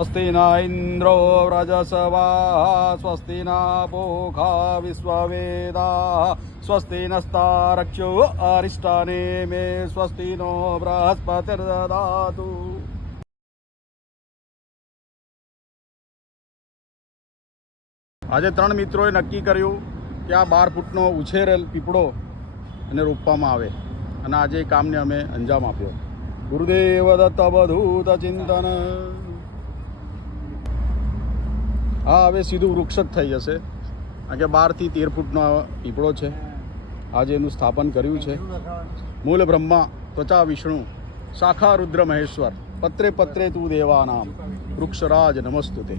स्वस्ति न इंद्रो व्रजसवा स्वस्ति न पूषा विश्ववेदाः स्वस्ति नस्तारक्षो अरिष्टाने मे स्वस्ति नो बृहस्पतिर्ददातु। આજે ત્રણ મિત્રોએ નક્કી કર્યું કે આ 12 ફૂટનો ઉછેરેલ પીપળો એને રોપવામાં આવે અને આજે એ કામને અમે અંજામ આપ્યો. ગુરુદેવ દત્ત અવધૂત ચિંતન. હા, હવે સીધું વૃક્ષ જ થઈ જશે. કારણ કે 12 થી 13 ફૂટનો પીપળો છે. આજે એનું સ્થાપન કર્યું છે. મૂળ બ્રહ્મા, ત્વચા વિષ્ણુ, શાખા રુદ્ર મહેશ્વર, પત્રે પત્રે તું દેવાનામ, વૃક્ષરાજ નમસ્તુતે.